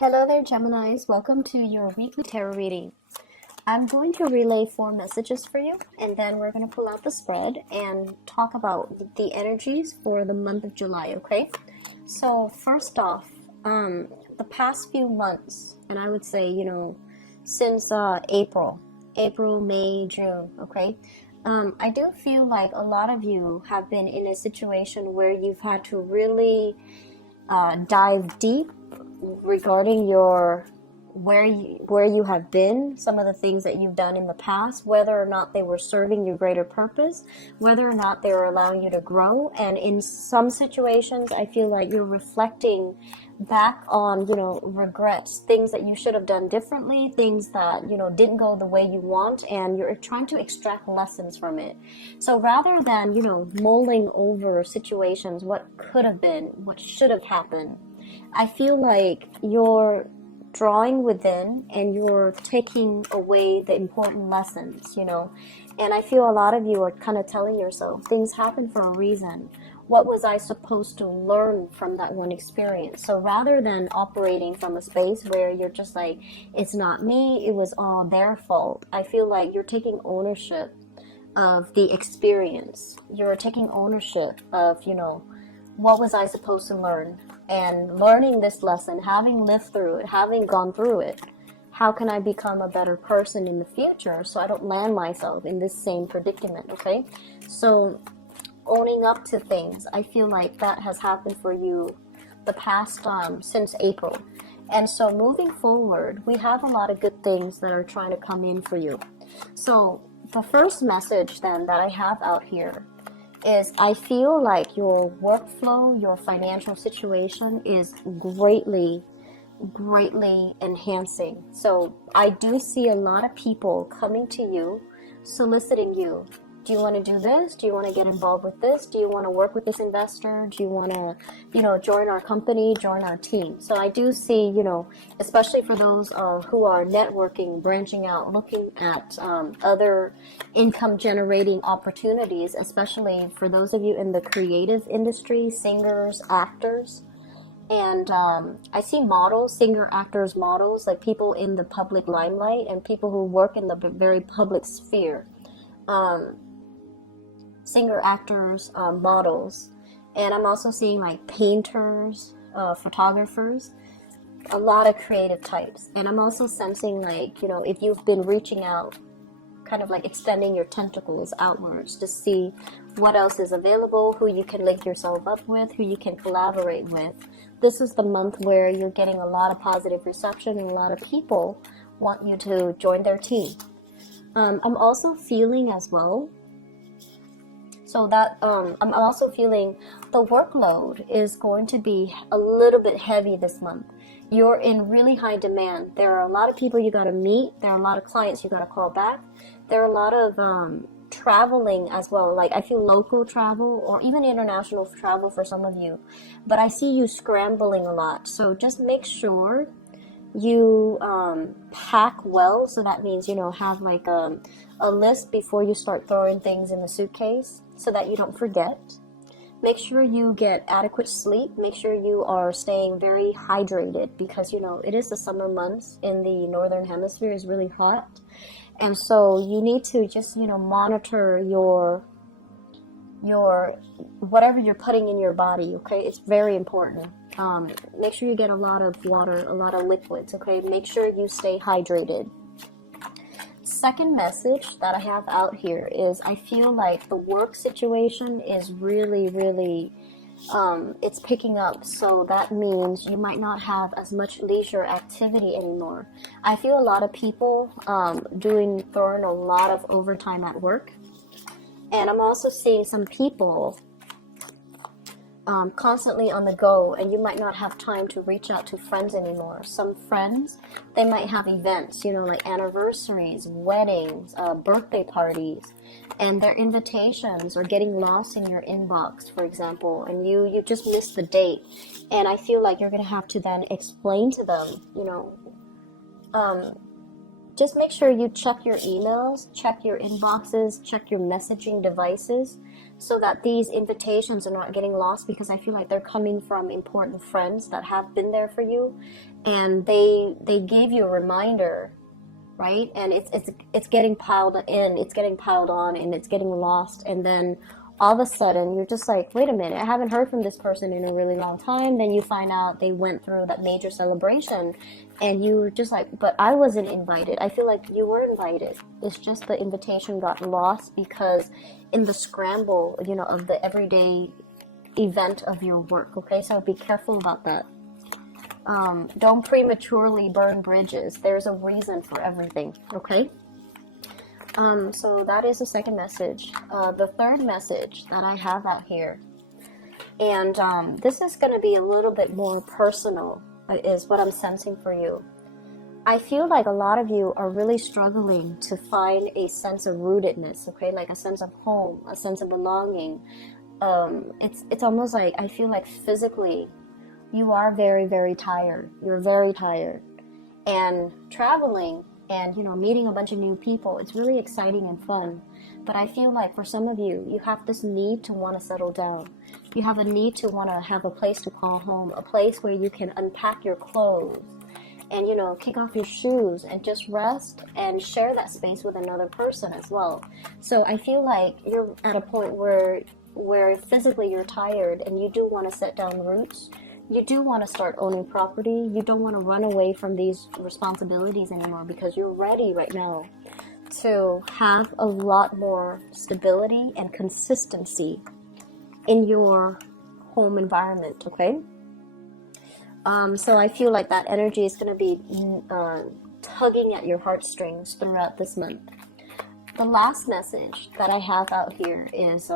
Hello there, Geminis. Welcome to your weekly tarot reading. I'm going to relay 4 messages for you, and then we're going to pull out the spread and talk about the energies for the month of July, okay? So, first off, the past few months, and I would say, since April, May, June, okay? I do feel like a lot of you have been in a situation where you've had to really dive deep regarding your where you have been, some of the things that you've done in the past, whether or not they were serving your greater purpose, whether or not they were allowing you to grow. And in some situations, I feel like you're reflecting back on, regrets, things that you should have done differently, things that, didn't go the way you want, and you're trying to extract lessons from it. So rather than, mulling over situations, what could have been, what should have happened, I feel like you're drawing within and you're taking away the important lessons, and I feel a lot of you are kind of telling yourself things happen for a reason. What was I supposed to learn from that one experience? So rather than operating from a space where you're just like, it's not me, it was all their fault, I feel like you're taking ownership of the experience. You're taking ownership of, what was I supposed to learn? And learning this lesson, having lived through it, having gone through it, how can I become a better person in the future so I don't land myself in this same predicament, okay? So owning up to things, I feel like that has happened for you the past since April. And so moving forward, we have a lot of good things that are trying to come in for you. So the first message then that I have out here is I feel like your workflow, your financial situation is greatly enhancing. So I do see a lot of people coming to you, soliciting you. Do you want to do this? Do you want to get involved with this? Do you want to work with this investor? Do you want to, join our company, join our team? So I do see, especially for those who are networking, branching out, looking at other income generating opportunities, especially for those of you in the creative industry, singers, actors. And I see models, singer, actors, models, like people in the public limelight and people who work in the very public sphere. Singer, actors, models, and I'm also seeing like painters, photographers, a lot of creative types. And I'm also sensing like, if you've been reaching out, kind of like extending your tentacles outwards to see what else is available, who you can link yourself up with, who you can collaborate with. This is the month where you're getting a lot of positive reception and a lot of people want you to join their team. I'm also feeling as well, so that I'm also feeling the workload is going to be a little bit heavy this month. You're in really high demand. There are a lot of people you got to meet. There are a lot of clients you got to call back. There are a lot of traveling as well. Like I feel local travel or even international travel for some of you. But I see you scrambling a lot. So just make sure you pack well. So that means, have like a list before you start throwing things in the suitcase so that you don't forget. Make sure you get adequate sleep. Make sure you are staying very hydrated because, it is the summer months in the northern hemisphere is really hot. And so you need to just, monitor your whatever you're putting in your body, okay? It's very important. Make sure you get a lot of water, a lot of liquids, okay? Make sure you stay hydrated. Second message that I have out here is I feel like the work situation is really it's picking up. So that means you might not have as much leisure activity anymore. I feel a lot of people throwing a lot of overtime at work. And I'm also seeing some people constantly on the go, and you might not have time to reach out to friends anymore. Some friends, they might have events, like anniversaries, weddings, birthday parties, and their invitations are getting lost in your inbox, for example, and you just missed the date. And I feel like you're going to have to then explain to them, just make sure you check your emails, check your inboxes, check your messaging devices, so that these invitations are not getting lost, because I feel like they're coming from important friends that have been there for you, and they gave you a reminder, right? And it's getting piled in, it's getting piled on, and it's getting lost, and then all of a sudden you're just like, wait a minute, I haven't heard from this person in a really long time. Then you find out they went through that major celebration, and you're just like, but I wasn't invited. I feel like you were invited. It's just the invitation got lost because in the scramble, you know, of the everyday event of your work. Okay, so be careful about that. Don't prematurely burn bridges. There's a reason for everything. Okay. So that is the second message. The third message that I have out here, and this is going to be a little bit more personal, is what I'm sensing for you. I feel like a lot of you are really struggling to find a sense of rootedness, okay, like a sense of home, a sense of belonging. It's almost like I feel like physically you are very, very tired. You're very tired, and traveling and, you know, meeting a bunch of new people, it's really exciting and fun. But I feel like for some of you, you have this need to want to settle down. You have a need to want to have a place to call home, a place where you can unpack your clothes and, you know, kick off your shoes and just rest and share that space with another person as well. So I feel like you're at a point where physically you're tired, and you do want to set down roots. You do want to start owning property. You don't want to run away from these responsibilities anymore, because you're ready right now to have a lot more stability and consistency in your home environment, okay? So I feel like that energy is going to be tugging at your heartstrings throughout this month. The last message that I have out here is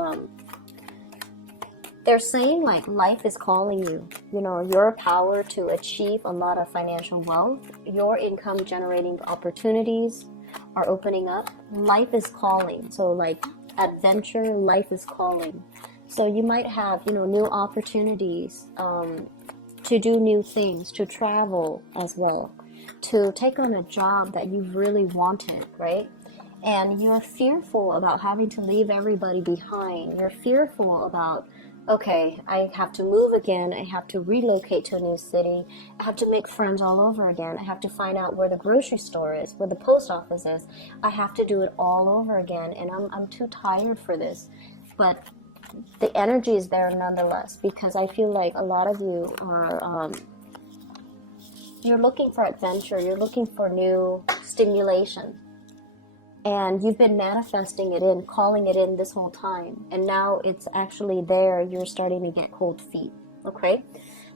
they're saying like life is calling you. You know, your power to achieve a lot of financial wealth, your income generating opportunities are opening up. Life is calling. So like adventure, life is calling. So you might have, you know, new opportunities to do new things, to travel as well, to take on a job that you really wanted, right? And you're fearful about having to leave everybody behind. You're fearful about, okay, I have to move again. I have to relocate to a new city. I have to make friends all over again. I have to find out where the grocery store is, where the post office is. I have to do it all over again, and I'm too tired for this. But the energy is there nonetheless, because I feel like a lot of you are, you're looking for adventure. You're looking for new stimulation. And you've been manifesting it in, calling it in this whole time. And now it's actually there. You're starting to get cold feet. Okay?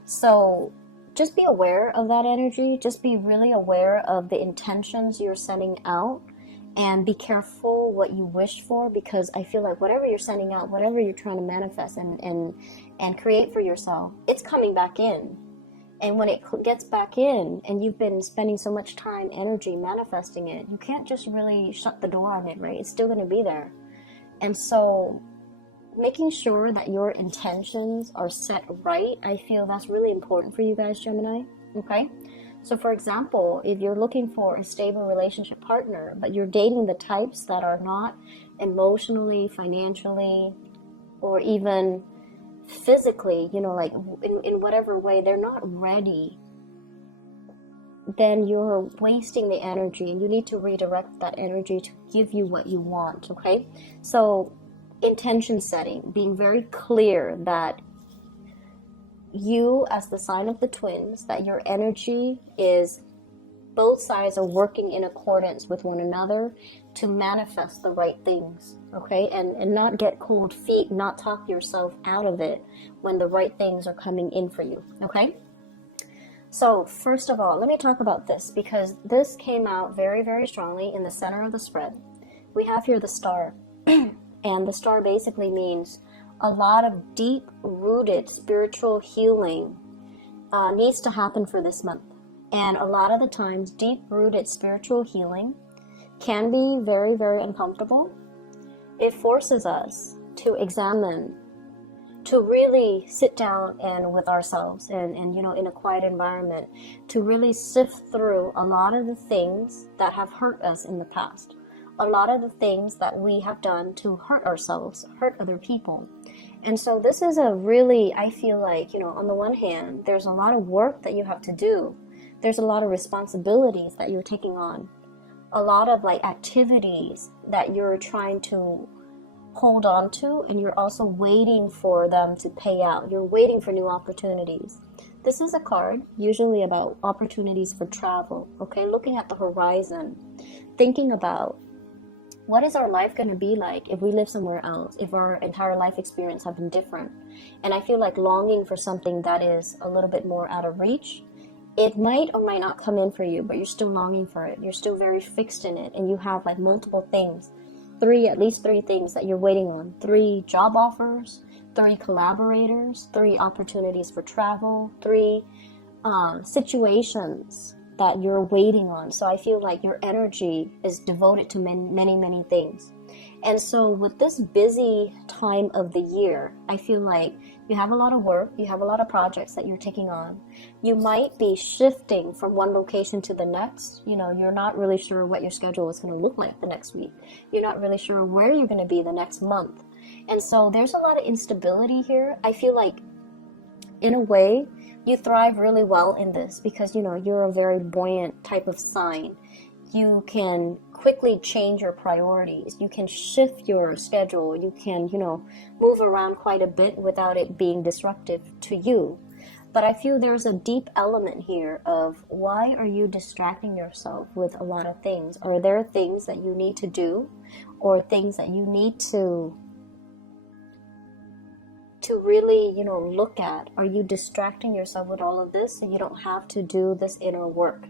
So just be aware of that energy. Just be really aware of the intentions you're sending out. And be careful what you wish for, because I feel like whatever you're sending out, whatever you're trying to manifest and create for yourself, it's coming back in. And when it gets back in, and you've been spending so much time, energy manifesting it, you can't just really shut the door on it, right? It's still going to be there. And so making sure that your intentions are set right, I feel that's really important for you guys, Gemini. Okay? So for example, if you're looking for a stable relationship partner, but you're dating the types that are not emotionally, financially, or even physically, you know, like in whatever way, they're not ready, then you're wasting the energy, and you need to redirect that energy to give you what you want, okay? So intention setting, being very clear that you, as the sign of the twins, that your energy is, both sides are working in accordance with one another to manifest the right things, okay? And not get cold feet, not talk yourself out of it when the right things are coming in for you, okay? So first of all, let me talk about this, because this came out very, very strongly in the center of the spread. We have here the star, and the star basically means a lot of deep-rooted spiritual healing needs to happen for this month. And a lot of the times, deep-rooted spiritual healing can be very, very uncomfortable. It forces us to examine, to really sit down and with ourselves and you know, in a quiet environment, to really sift through a lot of the things that have hurt us in the past, a lot of the things that we have done to hurt ourselves, hurt other people. And so this is a really, I feel like, you know, on the one hand, there's a lot of work that you have to do. There's a lot of responsibilities that you're taking on, a lot of like activities that you're trying to hold on to, and you're also waiting for them to pay out. You're waiting for new opportunities. This is a card usually about opportunities for travel, okay? Looking at the horizon, thinking about what is our life going to be like if we live somewhere else, if our entire life experience have been different. And I feel like longing for something that is a little bit more out of reach. It might or might not come in for you, but you're still longing for it. You're still very fixed in it, and you have like multiple things. At least three things that you're waiting on. 3 job offers, 3 collaborators, 3 opportunities for travel, 3 situations that you're waiting on. So I feel like your energy is devoted to many things. And so with this busy time of the year, I feel like you have a lot of work, you have a lot of projects that you're taking on. You might be shifting from one location to the next. You know, you're not really sure what your schedule is going to look like the next week. You're not really sure where you're going to be the next month. And so there's a lot of instability here. I feel like, in a way, you thrive really well in this because, you know, you're a very buoyant type of sign. You can quickly change your priorities. You can shift your schedule. You can, you know, move around quite a bit without it being disruptive to you. But I feel there's a deep element here of why are you distracting yourself with a lot of things? Are there things that you need to do or things that you need to really, you know, look at? Are you distracting yourself with all of this so you don't have to do this inner work?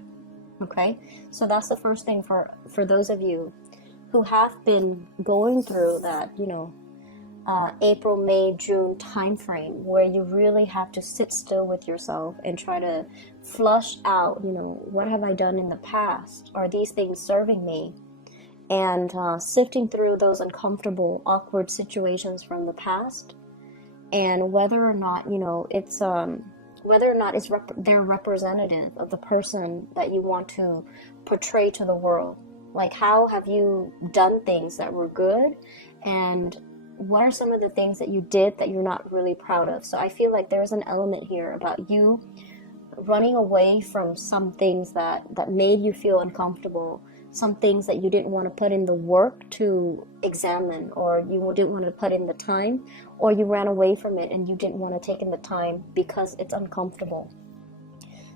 Okay, so that's the first thing for those of you who have been going through that, you know, April, May, June time frame where you really have to sit still with yourself and try to flush out, you know, what have I done in the past? Are these things serving me? And sifting through those uncomfortable, awkward situations from the past, and whether or not, you know, it's they're representative of the person that you want to portray to the world. Like, how have you done things that were good, and what are some of the things that you did that you're not really proud of? So I feel like there's an element here about you running away from some things that made you feel uncomfortable, some things that you didn't want to put in the work to examine, or you didn't want to put in the time, or you ran away from it and you didn't want to take in the time because it's uncomfortable.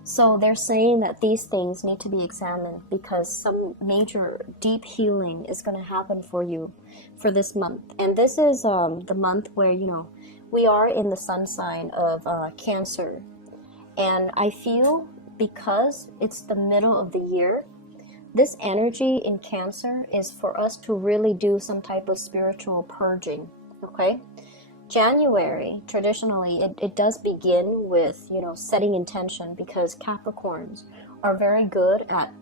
So they're saying that these things need to be examined because some major deep healing is going to happen for you for this month. And this is the month where, you know, we are in the sun sign of Cancer. And I feel because it's the middle of the year, this energy in Cancer is for us to really do some type of spiritual purging, okay? January, traditionally, it does begin with, you know, setting intention, because Capricorns are very good at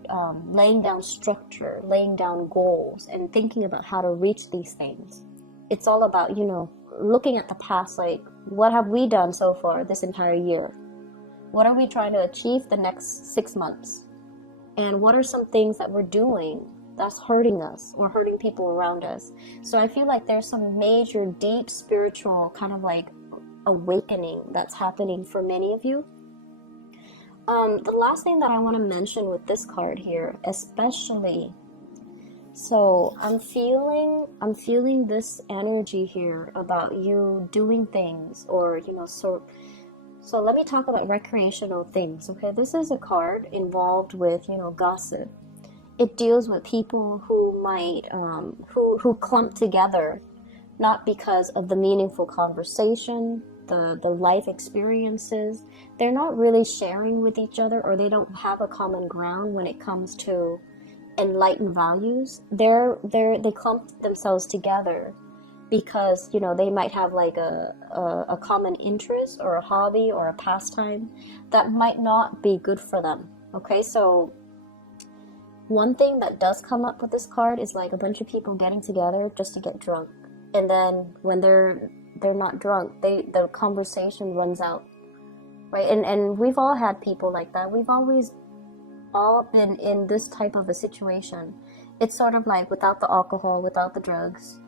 laying down structure, laying down goals, and thinking about how to reach these things. It's all about, you know, looking at the past, like, what have we done so far this entire year? What are we trying to achieve the next 6 months? And what are some things that we're doing that's hurting us or hurting people around us? So I feel like there's some major, deep spiritual kind of like awakening that's happening for many of you. The last thing that I want to mention with this card here, especially, so I'm feeling this energy here about you doing things, or, you know, so let me talk about recreational things, okay? This is a card involved with, you know, gossip. It deals with people who might, who clump together, not because of the meaningful conversation, the life experiences. They're not really sharing with each other, or they don't have a common ground when it comes to enlightened values. They clump themselves together because, you know, they might have like a common interest or a hobby or a pastime that might not be good for them. Okay, so one thing that does come up with this card is like a bunch of people getting together just to get drunk. And then when they're they're not drunk, the conversation runs out, right? And we've all had people like that. We've always all been in this type of a situation. It's sort of like without the alcohol, without the drugs,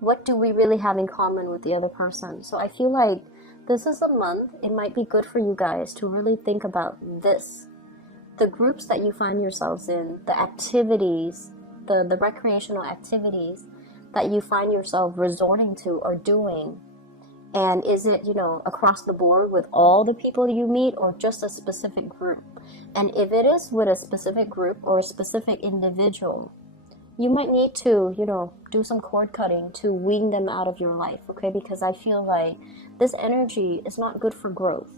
what do we really have in common with the other person? So I feel like this is a month, it might be good for you guys to really think about this. The groups that you find yourselves in, the activities, the recreational activities that you find yourself resorting to or doing. And is it, across the board with all the people you meet or just a specific group? And if it is with a specific group or a specific individual, you might need to, do some cord cutting to wean them out of your life, okay? Because I feel like this energy is not good for growth.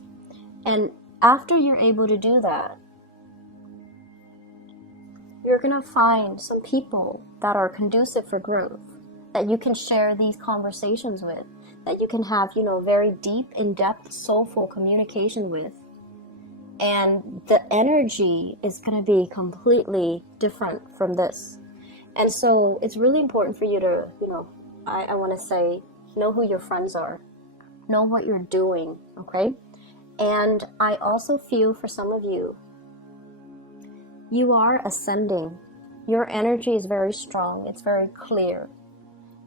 And after you're able to do that, you're going to find some people that are conducive for growth, that you can share these conversations with, that you can have, very deep, in-depth, soulful communication with. And the energy is going to be completely different from this. And so it's really important for you to, I want to say, know who your friends are, know what you're doing, okay? And I also feel for some of you, you are ascending. Your energy is very strong. It's very clear.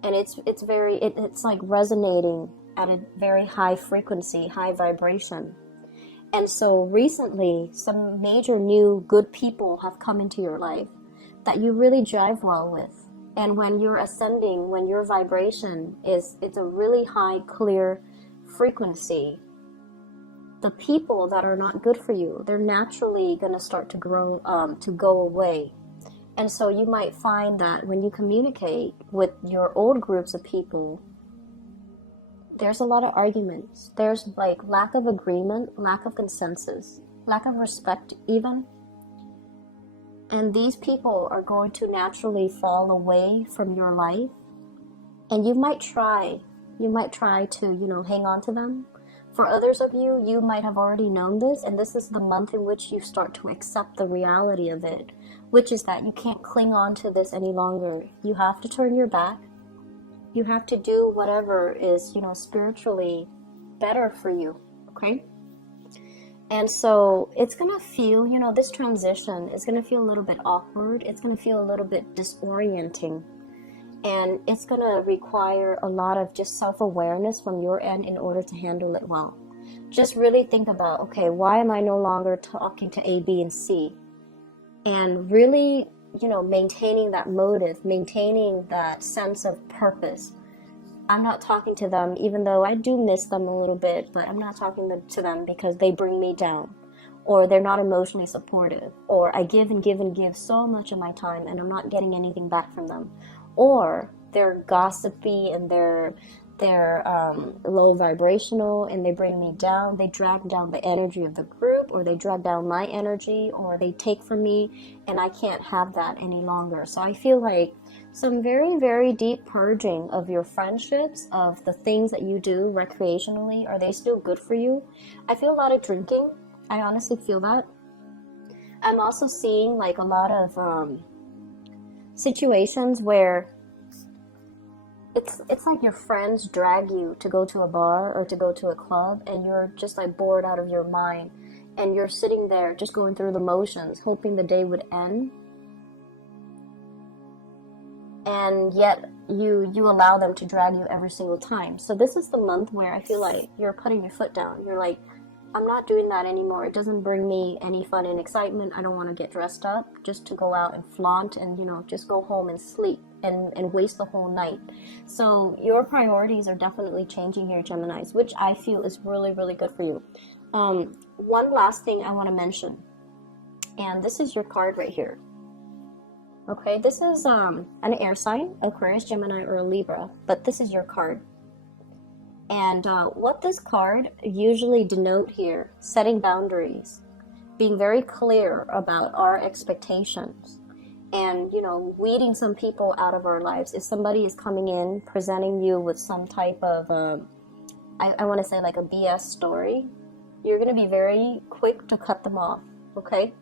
And it's like resonating at a very high frequency, high vibration. And so recently, some major new good people have come into your life that you really jive well with. And when you're ascending, when your vibration it's a really high, clear frequency, the people that are not good for you, they're naturally going to start to grow, to go away. And so you might find that when you communicate with your old groups of people, there's a lot of arguments. There's like lack of agreement, lack of consensus, lack of respect even. And these people are going to naturally fall away from your life. And you might try to, hang on to them. For others of you, you might have already known this, and this is the month in which you start to accept the reality of it, which is that you can't cling on to this any longer. You have to turn your back. You have to do whatever is, spiritually better for you, okay? And so it's going to feel, this transition is going to feel a little bit awkward. It's going to feel a little bit disorienting. And it's going to require a lot of just self-awareness from your end in order to handle it well. Just really think about, okay, why am I no longer talking to A, B, and C? And really, maintaining that motive, maintaining that sense of purpose. I'm not talking to them, even though I do miss them a little bit, but I'm not talking to them because they bring me down, or they're not emotionally supportive, or I give and give and give so much of my time and I'm not getting anything back from them, or they're gossipy and they're low vibrational and they bring me down. They drag down the energy of the group, or they drag down my energy, or they take from me, and I can't have that any longer. So I feel like some very, very deep purging of your friendships, of the things that you do recreationally. Are they still good for you? I feel a lot of drinking. I honestly feel that. I'm also seeing like a lot of situations where it's like your friends drag you to go to a bar or to go to a club, and you're just like bored out of your mind, and you're sitting there just going through the motions, hoping the day would end. And yet you allow them to drag you every single time. So this is the month where I feel like you're putting your foot down. You're like, I'm not doing that anymore. It doesn't bring me any fun and excitement. I don't want to get dressed up just to go out and flaunt and, just go home and sleep and waste the whole night. So your priorities are definitely changing here, Geminis, which I feel is really, really good for you. One last thing I want to mention, and this is your card right here. Okay, this is an air sign, Aquarius, Gemini, or a Libra, but this is your card. And what this card usually denote here, setting boundaries, being very clear about our expectations, and, weeding some people out of our lives. If somebody is coming in, presenting you with some type of, I want to say like a BS story, you're going to be very quick to cut them off, okay?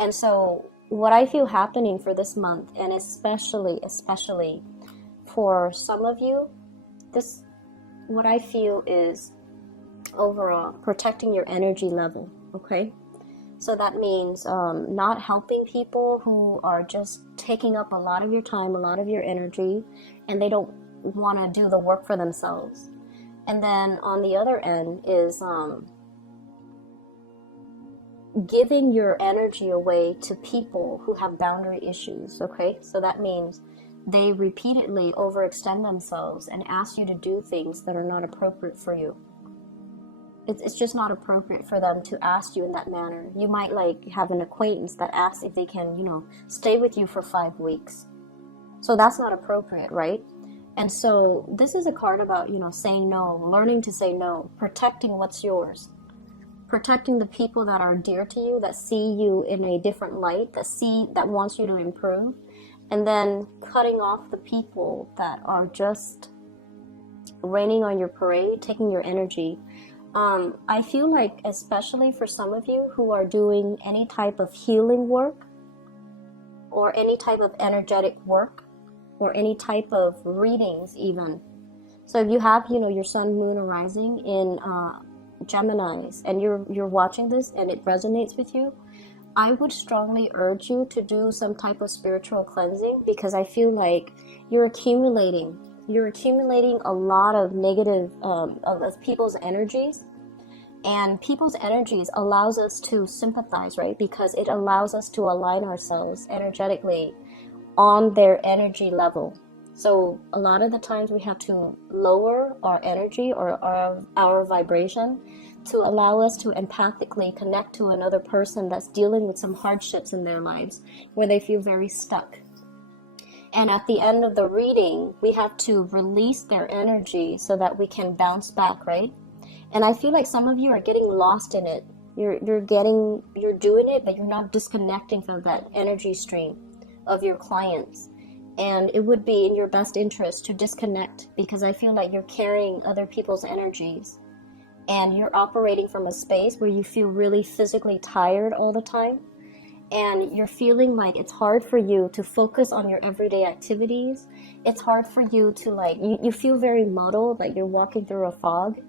And so what I feel happening for this month, and especially for some of you, this what I feel is overall protecting your energy level, okay? So that means not helping people who are just taking up a lot of your time, a lot of your energy, and they don't want to do the work for themselves. And then on the other end is giving your energy away to people who have boundary issues, okay? So that means they repeatedly overextend themselves and ask you to do things that are not appropriate for you. It's just not appropriate for them to ask you in that manner. You might like have an acquaintance that asks if they can, stay with you for 5 weeks. So that's not appropriate, right? And so this is a card about, saying no, learning to say no, protecting what's yours, protecting the people that are dear to you, that see you in a different light, that wants you to improve, and then cutting off the people that are just raining on your parade, taking your energy. I feel like, especially for some of you who are doing any type of healing work or any type of energetic work or any type of readings even. So if you have, your sun, moon, or rising in Geminis and you're watching this and it resonates with you, I would strongly urge you to do some type of spiritual cleansing, because I feel like you're accumulating a lot of negative of people's energies, and people's energies allows us to sympathize, right? Because it allows us to align ourselves energetically on their energy level. So a lot of the times we have to lower our energy or our vibration to allow us to empathically connect to another person that's dealing with some hardships in their lives where they feel very stuck. And at the end of the reading, we have to release their energy so that we can bounce back, right? And I feel like some of you are getting lost in it. You're doing it, but you're not disconnecting from that energy stream of your clients. And it would be in your best interest to disconnect, because I feel like you're carrying other people's energies and you're operating from a space where you feel really physically tired all the time. And you're feeling like it's hard for you to focus on your everyday activities. It's hard for you to you feel very muddled, like you're walking through a fog,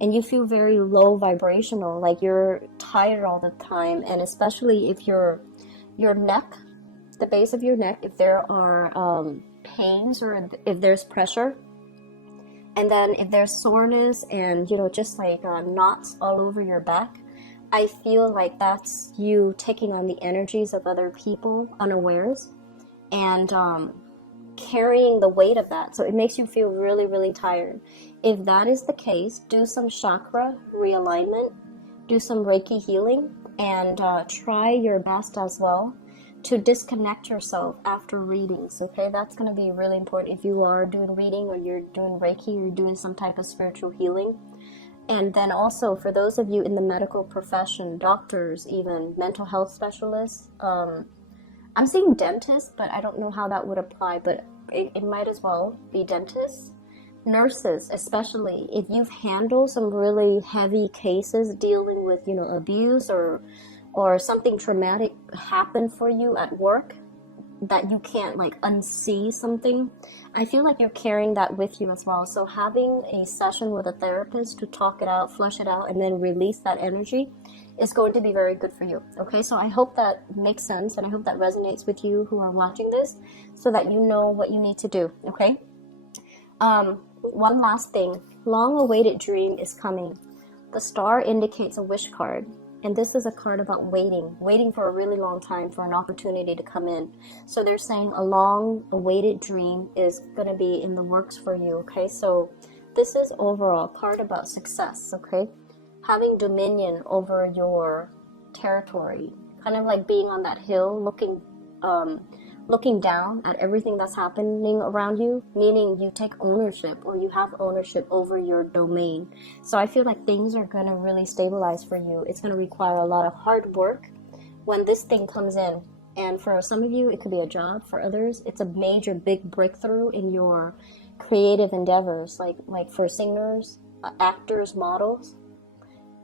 and you feel very low vibrational, like you're tired all the time. And especially if your neck, the base of your neck, if there are pains or if there's pressure, and then if there's soreness and, just like knots all over your back, I feel like that's you taking on the energies of other people unawares and carrying the weight of that. So it makes you feel really, really tired. If that is the case, do some chakra realignment, do some Reiki healing, and try your best as well to disconnect yourself after readings, okay? That's going to be really important if you are doing reading or you're doing Reiki or you're doing some type of spiritual healing. And then also for those of you in the medical profession, doctors, even mental health specialists, I'm seeing dentists, but I don't know how that would apply, but it might as well be dentists. Nurses, especially if you've handled some really heavy cases dealing with, abuse or something traumatic happened for you at work that you can't unsee something, I feel like you're carrying that with you as well. So having a session with a therapist to talk it out, flush it out, and then release that energy is going to be very good for you. Okay, so I hope that makes sense, and I hope that resonates with you who are watching this, so that you know what you need to do. Okay. One last thing, long-awaited dream is coming. The star indicates a wish card. And this is a card about waiting for a really long time for an opportunity to come in. So they're saying a long-awaited dream is going to be in the works for you, okay? So this is overall a card about success, okay? Having dominion over your territory, kind of like being on that hill looking down at everything that's happening around you, meaning you take ownership or you have ownership over your domain. So I feel like things are going to really stabilize for you. It's going to require a lot of hard work when this thing comes in. And for some of you, it could be a job. For others, it's a major big breakthrough in your creative endeavors, like for singers, actors, models,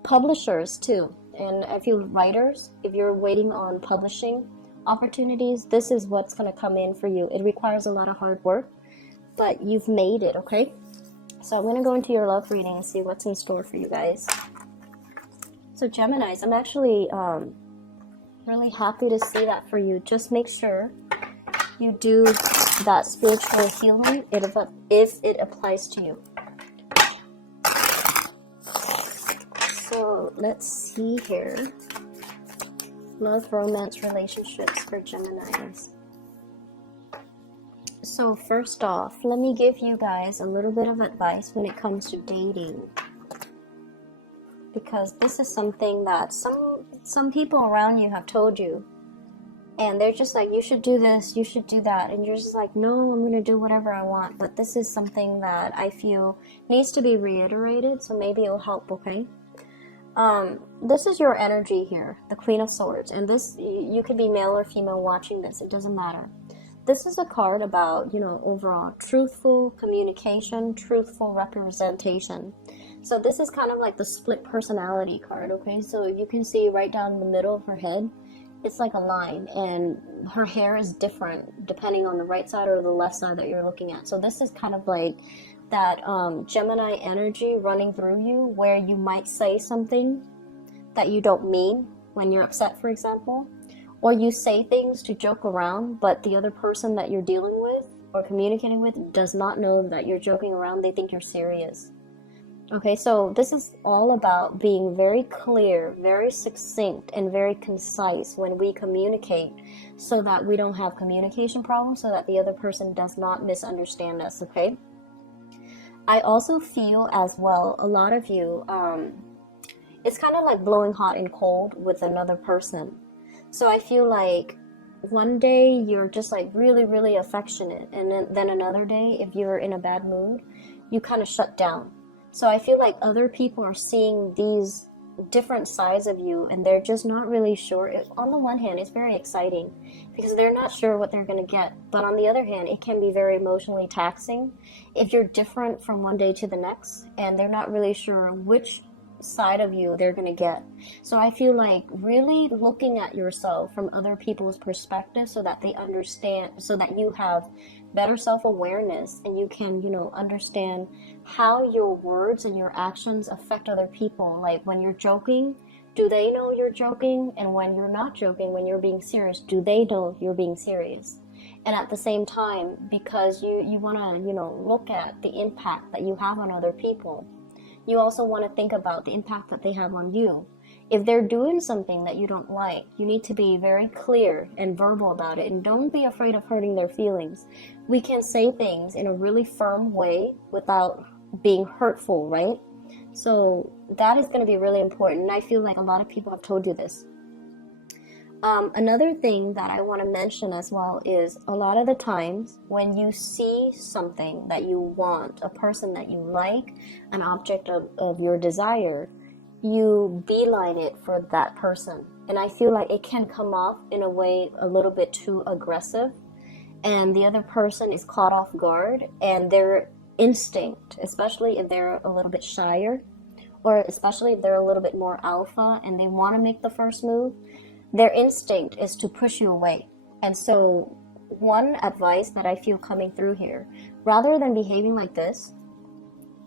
publishers too. And I feel writers, if you're waiting on publishing opportunities, this is what's going to come in for you. It requires a lot of hard work, but you've made it, okay? So I'm going to go into your love reading and see what's in store for you guys. So Geminis, I'm actually really happy to see that for you. Just make sure you do that spiritual healing if it applies to you. So let's see here. Love, romance, relationships for Geminis. So first off, let me give you guys a little bit of advice when it comes to dating. Because this is something that some people around you have told you. And they're just like, you should do this, you should do that. And you're just like, no, I'm going to do whatever I want. But this is something that I feel needs to be reiterated. So maybe it'll help, okay? This is your energy here, the Queen of Swords. And this, you could be male or female watching this. It doesn't matter. This is a card about, overall truthful communication, truthful representation. So this is kind of like the split personality card, okay? So you can see right down the middle of her head, it's like a line, and her hair is different depending on the right side or the left side that you're looking at. So this is kind of like that Gemini energy running through you, where you might say something that you don't mean when you're upset, for example, or you say things to joke around, but the other person that you're dealing with or communicating with does not know that you're joking around. They think you're serious. Okay, so this is all about being very clear, very succinct, and very concise when we communicate, so that we don't have communication problems, so that the other person does not misunderstand us, okay? I also feel as well, a lot of you, it's kind of like blowing hot and cold with another person. So I feel like one day you're just like really, really affectionate, and then another day, if you're in a bad mood, you kind of shut down. So I feel like other people are seeing these different sides of you, and they're just not really sure. On the one hand, it's very exciting because they're not sure what they're going to get. But on the other hand, it can be very emotionally taxing if you're different from one day to the next, and they're not really sure which side of you they're going to get. So I feel like really looking at yourself from other people's perspective, so that they understand, so that you have better self-awareness, and you can, understand how your words and your actions affect other people. Like when you're joking, do they know you're joking? And when you're not joking, when you're being serious, do they know you're being serious? And at the same time, because you want to, look at the impact that you have on other people, you also want to think about the impact that they have on you. If they're doing something that you don't like, you need to be very clear and verbal about it, and don't be afraid of hurting their feelings. We can say things in a really firm way without being hurtful, right? So that is going to be really important, and I feel like a lot of people have told you this. Another thing that I want to mention as well is, a lot of the times when you see something that you want, a person that you like, an object of your desire, you beeline it for that person. And I feel like it can come off in a way a little bit too aggressive, and the other person is caught off guard, and their instinct, especially if they're a little bit shyer, or especially if they're a little bit more alpha and they want to make the first move, their instinct is to push you away. And so one advice that I feel coming through here, rather than behaving like this,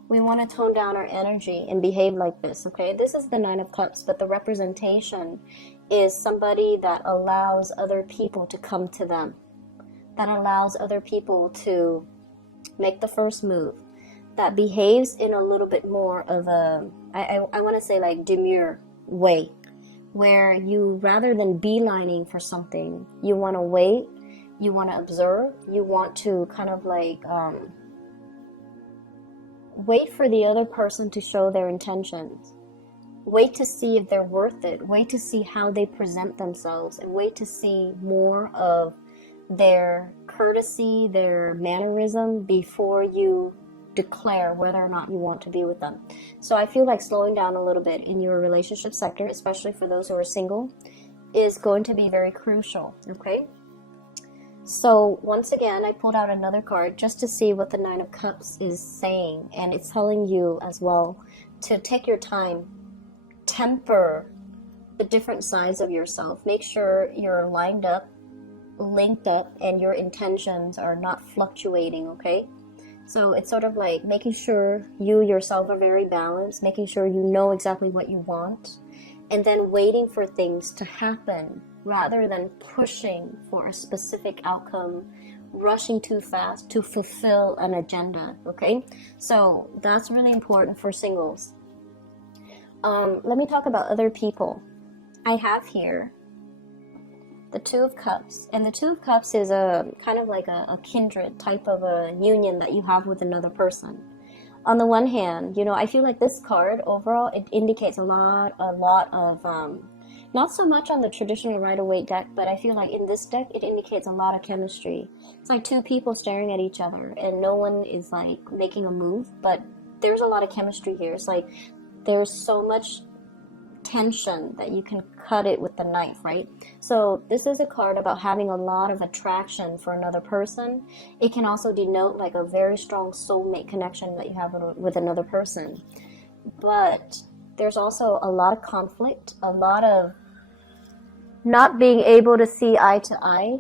we want to tone down our energy and behave like this, okay? This is the Nine of Cups, but the representation is somebody that allows other people to come to them, that allows other people to make the first move, that behaves in a little bit more of a, I want to say like demure way, where you, rather than beelining for something, you want to wait, you want to observe, you want to kind of like wait for the other person to show their intentions. Wait to see if they're worth it. Wait to see how they present themselves, and wait to see more of their courtesy, their mannerism, before you declare whether or not you want to be with them. So I feel like slowing down a little bit in your relationship sector, especially for those who are single, is going to be very crucial, okay? So once again, I pulled out another card just to see what the Nine of Cups is saying, and it's telling you as well to take your time, temper the different sides of yourself. Make sure you're lined up, linked up, and your intentions are not fluctuating, okay? So it's sort of like making sure you yourself are very balanced, making sure you know exactly what you want, and then waiting for things to happen rather than pushing for a specific outcome, rushing too fast to fulfill an agenda, okay? So that's really important for singles. Let me talk about other people. I have here the Two of Cups, and the Two of Cups is a kind of like a kindred type of a union that you have with another person. On the one hand, you know, I feel like this card overall, it indicates a lot of not so much on the traditional Rider-Waite deck, but I feel like in this deck it indicates a lot of chemistry. It's like two people staring at each other and no one is like making a move, but there's a lot of chemistry here. It's like there's so much tension that you can cut it with the knife, right? So this is a card about having a lot of attraction for another person. It can also denote like a very strong soulmate connection that you have with another person. But there's also a lot of conflict, a lot of not being able to see eye to eye